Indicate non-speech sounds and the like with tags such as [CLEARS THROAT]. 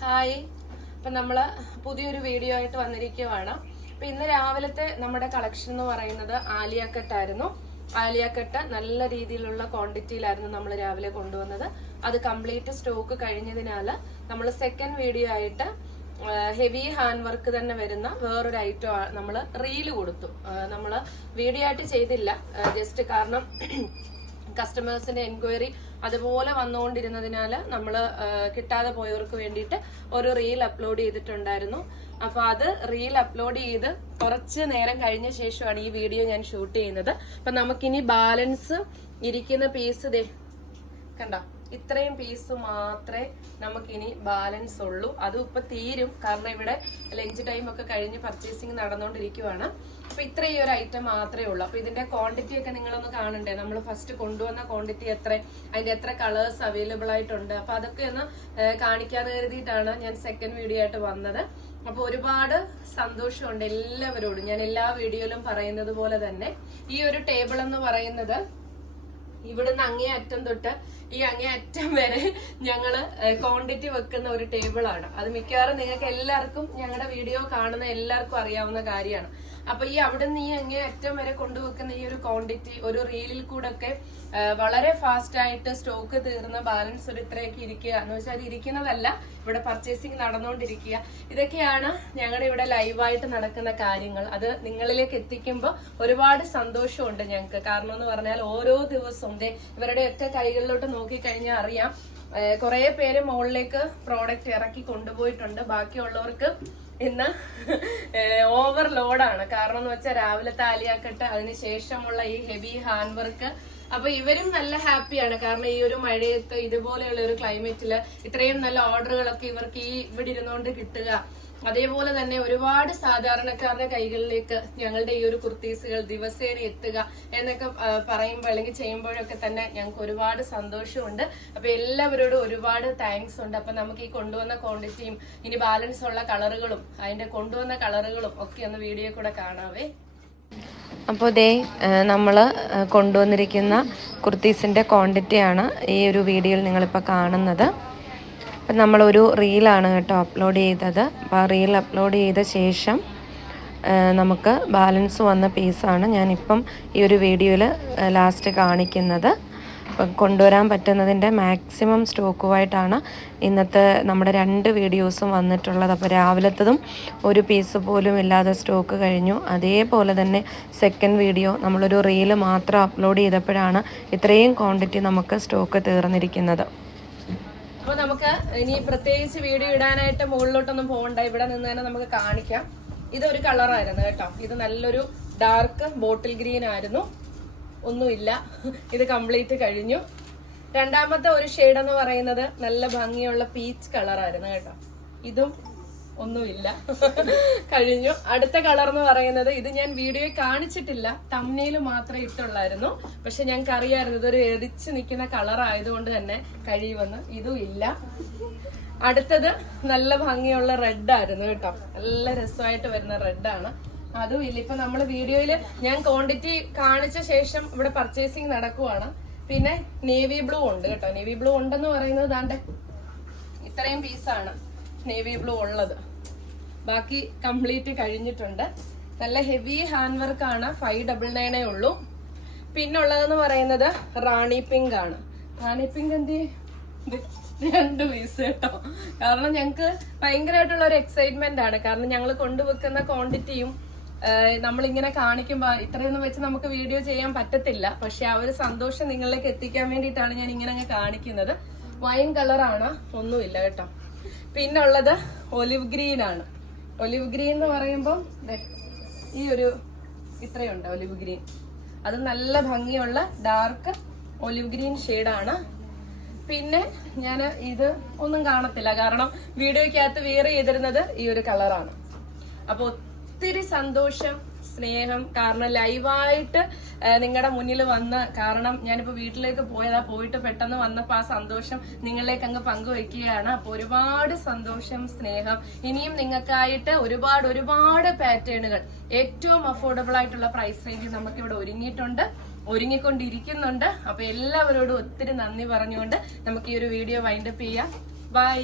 Hi. അപ്പം നമ്മൾ പുതിയൊരു വീഡിയോ ആയിട്ട് വന്നിരിക്കുവാണ്. അപ്പം ഇന്ന് രാവിലത്തെ നമ്മുടെ കളക്ഷൻ എന്ന് പറയുന്നത് ആലിയാക്കെട്ടായിരുന്നു. ആലിയാക്കെട്ട് ആലിയ കട്ട് നല്ല രീതിയിലുള്ള ക്വാണ്ടിറ്റിയിലായിരുന്നു നമ്മൾ രാവിലെ കൊണ്ടുവന്നത്. അത് കംപ്ലീറ്റ് സ്റ്റോക്ക് കഴിഞ്ഞതിനാൽ നമ്മൾ സെക്കൻഡ് വീഡിയോ ആയിട്ട് ഹെവി ഹാൻഡ് വർക്ക് തന്നെ വരുന്ന വേറൊരു ഐറ്റം നമ്മൾ റീൽ കൊടുത്തു. നമ്മൾ വീഡിയോ ആയിട്ട് ചെയ്തില്ല. ജസ്റ്റ് കാരണം [CLEARS THROAT] കസ്റ്റമേഴ്സിന്റെ എൻക്വയറി അതുപോലെ വന്നുകൊണ്ടിരുന്നതിനാൽ നമ്മൾ കിട്ടാതെ പോയവർക്ക് വേണ്ടിയിട്ട് ഒരു റീൽ അപ്ലോഡ് ചെയ്തിട്ടുണ്ടായിരുന്നു. അപ്പൊ അത് റീൽ അപ്ലോഡ് ചെയ്ത് കുറച്ച് നേരം കഴിഞ്ഞ ശേഷമാണ് ഈ വീഡിയോ ഞാൻ ഷൂട്ട് ചെയ്യുന്നത്. അപ്പൊ നമുക്കിനി ബാലൻസ് ഇരിക്കുന്ന പീസ് ദേ കണ്ടോ? ഇത്രയും പീസ് മാത്രമേ നമുക്കിനി ബാലൻസ് ഉള്ളൂ. അതും ഇപ്പം തീരും. കാരണം ഇവിടെ ലഞ്ച് ടൈം ഒക്കെ കഴിഞ്ഞ് പർച്ചേസിങ് നടന്നുകൊണ്ടിരിക്കുവാണ് അപ്പം ഇത്രയും ഒരു ഐറ്റം മാത്രമേ ഉള്ളൂ. അപ്പോൾ ഇതിന്റെ ക്വാണ്ടിറ്റി ഒക്കെ നിങ്ങളൊന്ന് കാണണ്ടേ? നമ്മൾ ഫസ്റ്റ് കൊണ്ടുവന്ന ക്വാണ്ടിറ്റി എത്ര? അതിന്റെ എത്ര കളേഴ്സ് അവൈലബിൾ ആയിട്ടുണ്ട്? അപ്പോൾ അതൊക്കെ ഒന്ന് കാണിക്കാതെ കരുതിയിട്ടാണ് ഞാൻ സെക്കൻഡ് വീഡിയോ ആയിട്ട് വന്നത്. അപ്പോൾ ഒരുപാട് സന്തോഷമുണ്ട് എല്ലാവരോടും. ഞാൻ എല്ലാ വീഡിയോയിലും പറയുന്നത് പോലെ തന്നെ. ഈ ഒരു ടേബിൾ എന്ന് പറയുന്നത് ഇവിടുന്ന് അങ്ങേ അറ്റം തൊട്ട് ഈ അങ്ങേ അറ്റം വരെ ഞങ്ങൾ ക്വാണ്ടിറ്റി വെക്കുന്ന ഒരു ടേബിളാണ് അത് മിക്കവാറും നിങ്ങൾക്ക് എല്ലാവർക്കും ഞങ്ങളുടെ വീഡിയോ കാണുന്ന എല്ലാവർക്കും അറിയാവുന്ന കാര്യമാണ്. അപ്പൊ ഈ അവിടുന്ന് ഈ അങ്ങേ അറ്റം വരെ കൊണ്ടുവെക്കുന്ന ഈ ഒരു ക്വാണ്ടിറ്റി ഒരു റീലിൽ കൂടെ ഒക്കെ വളരെ ഫാസ്റ്റ് ആയിട്ട് സ്റ്റോക്ക് തീർന്ന ബാലൻസ് ഒരു ഇത്രയൊക്കെ ഇരിക്കുക. എന്ന് വെച്ചാൽ അത് ഇരിക്കുന്നതല്ല ഇവിടെ പർച്ചേസിങ് നടന്നുകൊണ്ടിരിക്കുക ഇതൊക്കെയാണ് ഞങ്ങളുടെ ഇവിടെ ലൈവായിട്ട് നടക്കുന്ന കാര്യങ്ങൾ. അത് നിങ്ങളിലേക്ക് എത്തിക്കുമ്പോൾ ഒരുപാട് സന്തോഷമുണ്ട് ഞങ്ങൾക്ക് കാരണം എന്ന് പറഞ്ഞാൽ ഓരോ ദിവസവും ദേ ഇവരുടെയൊക്കെ കൈകളിലോട്ട് നോക്കിക്കഴിഞ്ഞാൽ അറിയാം. കുറേ പേര് മുകളിലേക്ക് പ്രോഡക്റ്റ് ഇറക്കി കൊണ്ടുപോയിട്ടുണ്ട്. ബാക്കിയുള്ളവർക്ക് ഇന്ന് ഓവർലോഡാണ് കാരണം എന്ന് വെച്ചാൽ രാവിലത്തെ ആലിയാക്കട്ട് അതിന് ശേഷമുള്ള ഈ ഹെവി ഹാൻഡ് വർക്ക് അപ്പൊ ഇവരും നല്ല ഹാപ്പിയാണ്. കാരണം ഈ ഒരു മഴയത്ത് ഇതുപോലെയുള്ള ഒരു ക്ലൈമറ്റിൽ ഇത്രയും നല്ല ഓർഡറുകളൊക്കെ ഇവർക്ക് ഈ ഇവിടെ ഇരുന്നുകൊണ്ട് കിട്ടുക. അതേപോലെ തന്നെ ഒരുപാട് സാധാരണക്കാരുടെ കൈകളിലേക്ക് ഞങ്ങളുടെ ഈ ഒരു കുർത്തീസുകൾ ദിവസേന എത്തുക എന്നൊക്കെ പറയുമ്പോൾ അല്ലെങ്കിൽ ചെയ്യുമ്പോഴൊക്കെ തന്നെ ഞങ്ങൾക്ക് ഒരുപാട് സന്തോഷമുണ്ട്. അപ്പൊ എല്ലാവരോടും ഒരുപാട് താങ്ക്സ് ഉണ്ട്. അപ്പൊ നമുക്ക് ഈ കൊണ്ടുവന്ന ക്വാണ്ടിറ്റിയും ഇനി ബാലൻസ് ഉള്ള കളറുകളും അതിന്റെ കൊണ്ടുവന്ന കളറുകളും ഒക്കെ ഒന്ന് വീഡിയോ കൂടെ കാണാവേ. അപ്പോൾ ദേ നമ്മൾ കൊണ്ടുവന്നിരിക്കുന്ന കുർത്തീസിന്റെ ക്വാണ്ടിറ്റിയാണ് ഈ ഒരു വീഡിയോയിൽ നിങ്ങളിപ്പോൾ കാണുന്നത്. അപ്പം നമ്മളൊരു റീലാണ് കേട്ടോ അപ്ലോഡ് ചെയ്തത്. അപ്പോൾ ആ റീൽ അപ്ലോഡ് ചെയ്ത ശേഷം നമുക്ക് ബാലൻസ് വന്ന പീസാണ് ഞാനിപ്പം ഈ ഒരു വീഡിയോയിൽ ലാസ്റ്റ് കാണിക്കുന്നത്. അപ്പം കൊണ്ടുവരാൻ പറ്റുന്നതിന്റെ മാക്സിമം സ്റ്റോക്കുമായിട്ടാണ് ഇന്നത്തെ നമ്മുടെ രണ്ട് വീഡിയോസും വന്നിട്ടുള്ളത്. അപ്പോൾ രാവിലത്തതും ഒരു പീസ് പോലും ഇല്ലാതെ സ്റ്റോക്ക് കഴിഞ്ഞു. അതേപോലെ തന്നെ സെക്കൻഡ് വീഡിയോ നമ്മളൊരു റീൽ മാത്രം അപ്ലോഡ് ചെയ്തപ്പോഴാണ് ഇത്രയും ക്വാണ്ടിറ്റി നമുക്ക് സ്റ്റോക്ക് തീർന്നിരിക്കുന്നത്. അപ്പൊ നമുക്ക് ഇനി പ്രത്യേകിച്ച് വീഡിയോ ഇടാനായിട്ട് മുകളിലോട്ടൊന്നും പോകണ്ട. ഇവിടെ നിന്ന് തന്നെ നമുക്ക് കാണിക്കാം. ഇതൊരു കളറായിരുന്നു കേട്ടോ. ഇത് നല്ലൊരു ഡാർക്ക് ബോട്ടിൽ ഗ്രീൻ ആയിരുന്നു. ഒന്നുമില്ല. ഇത് കംപ്ലീറ്റ് കഴിഞ്ഞു. രണ്ടാമത്തെ ഒരു ഷെയ്ഡ് എന്ന് പറയുന്നത് നല്ല ഭംഗിയുള്ള പീച്ച് കളറായിരുന്നു കേട്ടോ. ഇതും ഒന്നുമില്ല. കഴിഞ്ഞു. അടുത്ത കളർ എന്ന് പറയുന്നത് ഇത് ഞാൻ വീഡിയോ കാണിച്ചിട്ടില്ല. തമ്മിയിൽ മാത്രമേ ഇട്ടുള്ളായിരുന്നു. പക്ഷെ ഞങ്ങൾക്ക് അറിയായിരുന്നു ഇതൊരു എരിച്ച് നിൽക്കുന്ന കളർ ആയതുകൊണ്ട് തന്നെ കഴിയുമെന്ന്. ഇതും ഇല്ല. അടുത്തത് നല്ല ഭംഗിയുള്ള റെഡ് ആയിരുന്നു കേട്ടോ. നല്ല രസമായിട്ട് വരുന്ന റെഡാണ് അതും ഇല്ല. ഇപ്പൊ നമ്മൾ വീഡിയോയിൽ ഞാൻ ക്വാണ്ടിറ്റി കാണിച്ച ശേഷം ഇവിടെ പർച്ചേസിങ് നടക്കുവാണ്. പിന്നെ നേവി ബ്ലൂ ഉണ്ട് കേട്ടോ. നേവി ബ്ലൂ ഉണ്ടെന്ന് പറയുന്നത് ദാണ്ടെ ഇത്രയും പീസാണ് നേവി ബ്ലൂ ഉള്ളത്. ബാക്കി കംപ്ലീറ്റ് കഴിഞ്ഞിട്ടുണ്ട്. നല്ല ഹെവി ഹാൻഡ് വർക്ക് ആണ് ഫൈവ് ഡബിൾ നയനേ ഉള്ളൂ. പിന്നുള്ളതെന്ന് പറയുന്നത് റാണി പിങ്ക് ആണ്. റാണി പിങ്ക് എന്ത് രണ്ട് പീസ് കേട്ടോ. കാരണം ഞങ്ങൾക്ക് ഭയങ്കരമായിട്ടുള്ള ഒരു എക്സൈറ്റ്മെന്റ് ആണ്. കാരണം ഞങ്ങൾ കൊണ്ടുവെക്കുന്ന ക്വാണ്ടിറ്റിയും നമ്മളിങ്ങനെ കാണിക്കുമ്പോൾ ഇത്രയൊന്നും വെച്ച് നമുക്ക് വീഡിയോ ചെയ്യാൻ പറ്റത്തില്ല. പക്ഷെ ആ ഒരു സന്തോഷം നിങ്ങളിലേക്ക് എത്തിക്കാൻ വേണ്ടിയിട്ടാണ് ഞാൻ ഇങ്ങനെ അങ്ങ് കാണിക്കുന്നത്. വൈൻ കളറാണ് ഒന്നുമില്ല കേട്ടോ. പിന്നുള്ളത് ഒലിവ് ഗ്രീൻ ആണ്. ഒലിവ് ഗ്രീൻ എന്ന് പറയുമ്പോൾ ദേ, ഈ ഒരു ഇത്രയുണ്ട് ഒലിവ് ഗ്രീൻ. അത് നല്ല ഭംഗിയുള്ള ഡാർക്ക് ഒലിവ് ഗ്രീൻ ഷെയ്ഡാണ് പിന്നെ ഞാൻ ഇത് ഒന്നും കാണത്തില്ല. കാരണം വീഡിയോയ്ക്കകത്ത് വേറെ ചെയ്തിരുന്നത് ഈ ഒരു കളറാണ് അപ്പോൾ ഒത്തിരി സന്തോഷം സ്നേഹം കാരണം ലൈവായിട്ട് നിങ്ങളുടെ മുന്നിൽ വന്ന് കാരണം ഞാനിപ്പോൾ വീട്ടിലേക്ക് പോയതാ പോയിട്ട് പെട്ടെന്ന് വന്നപ്പോൾ ആ സന്തോഷം നിങ്ങളിലേക്ക് അങ്ങ് പങ്കുവെക്കുകയാണ്. അപ്പോൾ ഒരുപാട് സന്തോഷം സ്നേഹം. ഇനിയും നിങ്ങൾക്കായിട്ട് ഒരുപാട് ഒരുപാട് പാറ്റേണുകൾ. ഏറ്റവും അഫോർഡബിൾ ആയിട്ടുള്ള പ്രൈസ് റേഞ്ചിൽ നമുക്കിവിടെ ഒരുങ്ങിയിട്ടുണ്ട് ഒരുങ്ങിക്കൊണ്ടിരിക്കുന്നുണ്ട്. അപ്പൊ എല്ലാവരോടും ഒത്തിരി നന്ദി പറഞ്ഞുകൊണ്ട് നമുക്ക് ഈ ഒരു വീഡിയോ വൈൻഡപ്പ് ചെയ്യാം. ബൈ.